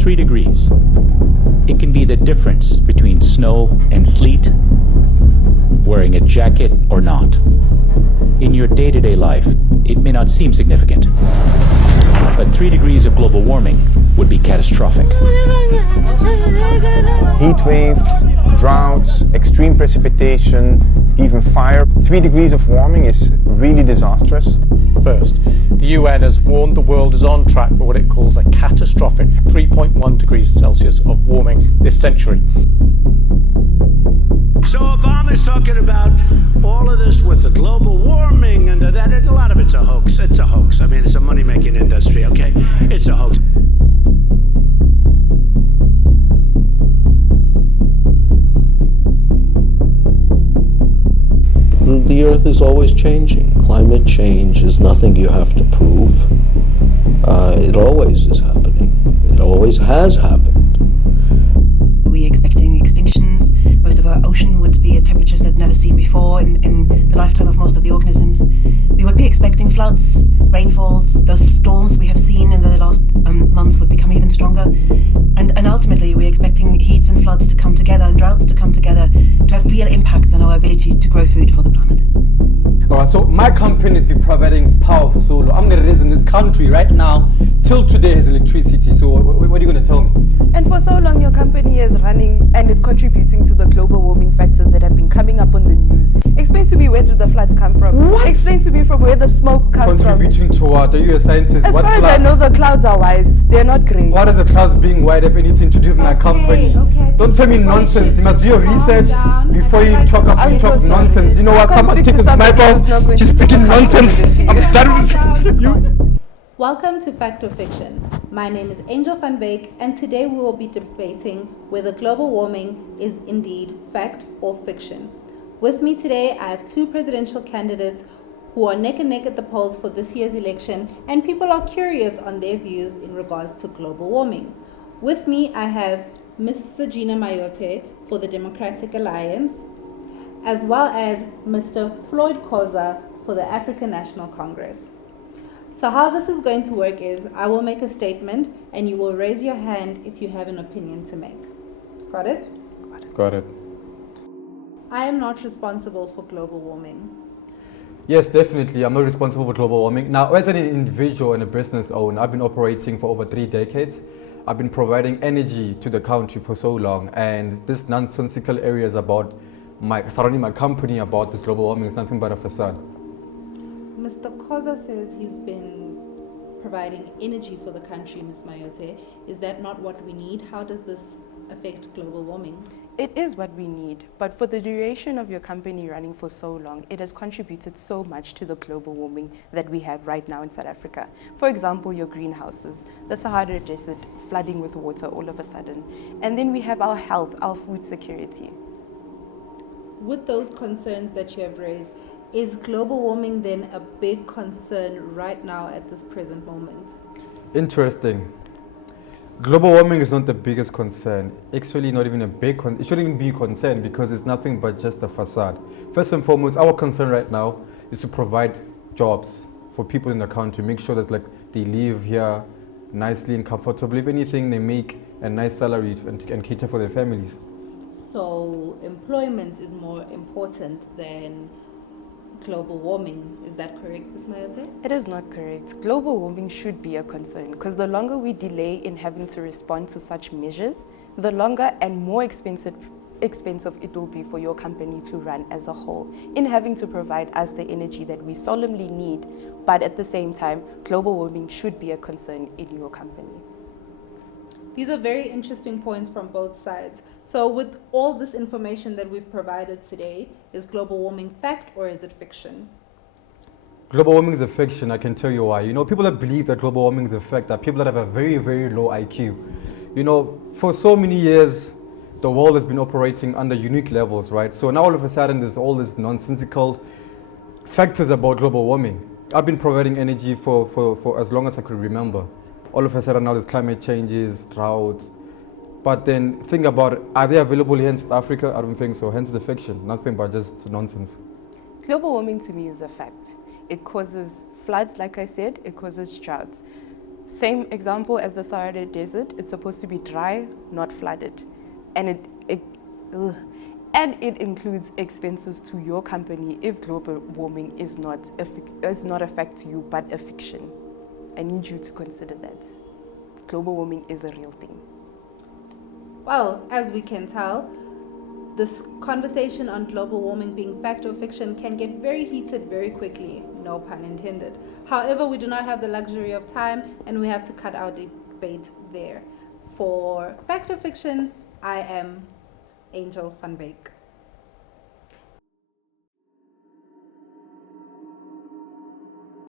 3 degrees. It can be the difference between snow and sleet, wearing a jacket or not. In your day-to-day life, it may not seem significant, but 3 degrees of global warming would be catastrophic. Heat waves, droughts, extreme precipitation, even fire. 3 degrees of warming is really disastrous. First, the UN has warned the world is on track for what it calls a catastrophic 3.1 degrees Celsius of warming this century. So Obama's talking about all of this with the global warming and that, a lot of it's a hoax. It's a hoax. I mean, it's a money-making industry, okay? It's a hoax. The Earth is always changing. Climate change is nothing you have to prove. It always is happening. It always has happened. We're expecting extinctions. Most of our ocean would be at temperatures they'd never seen before in the lifetime of most of the organisms. We would be expecting floods, rainfalls. Those storms we have seen in the last months would become even stronger. And ultimately, we're expecting heats and floods to come together and droughts to come together to have real impacts on our ability to grow food for the planet. Alright, so my company has been providing power for so long. I'm the reason this country right now, till today, has electricity. So what are you going to tell me? And for so long, your company is running and it's contributing to the global warming factors that have been coming up on the news. Explain to me, where do the floods come from? What? Explain to me from where the smoke comes from. Contributing to what? Are you a scientist? As what far as I know, the clouds are white. They're not grey. What does the clouds being white have anything to do with my company? Okay. Don't tell me nonsense. You must do your research before you talk up. You talk nonsense. You know what? Someone take this mic off. She's speaking nonsense. I'm done with you. Welcome to Fact or Fiction. My name is Angel van Beek, and today we will be debating whether global warming is indeed fact or fiction. With me today, I have 2 presidential candidates who are neck and neck at the polls for this year's election, and people are curious on their views in regards to global warming. With me, I have Ms. Sajina Mayote for the Democratic Alliance, as well as Mr. Floyd Khoza for the African National Congress. So how this is going to work is I will make a statement and you will raise your hand if you have an opinion to make. Got it? Got it. I am not responsible for global warming. Yes, definitely. I'm not responsible for global warming. Now, as an individual and a business owner, I've been operating for over 3 decades. I've been providing energy to the country for so long, and this nonsensical areas about surrounding my company about this global warming is nothing but a facade. Mr. Khoza says he's been providing energy for the country, Ms. Mayote. Is that not what we need? How does this affect global warming? It is what we need, but for the duration of your company running for so long, it has contributed so much to the global warming that we have right now in South Africa. For example, your greenhouses, the Sahara Desert flooding with water all of a sudden, and then we have our health, our food security. With those concerns that you have raised, is global warming then a big concern right now at this present moment? Interesting. Global warming is not the biggest concern. Actually, not even a big concern. It shouldn't even be a concern because it's nothing but just a facade. First and foremost, our concern right now is to provide jobs for people in the country. Make sure that they live here nicely and comfortably. If anything, they make a nice salary and cater for their families. So employment is more important than global warming. Is that correct, Ms. Mayote? It is not correct. Global warming should be a concern because the longer we delay in having to respond to such measures, the longer and more expensive it will be for your company to run as a whole in having to provide us the energy that we solemnly need. But at the same time, global warming should be a concern in your company. These are very interesting points from both sides. So with all this information that we've provided today, is global warming fact or is it fiction? Global warming is a fiction, I can tell you why. You know, people that believe that global warming is a fact are people that have a very, very low IQ. You know, for so many years, the world has been operating under unique levels, right? So now all of a sudden, there's all these nonsensical factors about global warming. I've been providing energy for as long as I could remember. All of a sudden now there's climate changes, drought. But then think about it, are they available here in South Africa? I don't think so, hence the fiction, nothing but just nonsense. Global warming to me is a fact. It causes floods, like I said, it causes droughts. Same example as the Sahara Desert. It's supposed to be dry, not flooded. And it includes expenses to your company if global warming is not a fact to you, but a fiction. I need you to consider that. Global warming is a real thing. Well, as we can tell, this conversation on global warming being fact or fiction can get very heated very quickly, no pun intended. However, we do not have the luxury of time and we have to cut our debate there. For fact or fiction, I am Angel van Beek.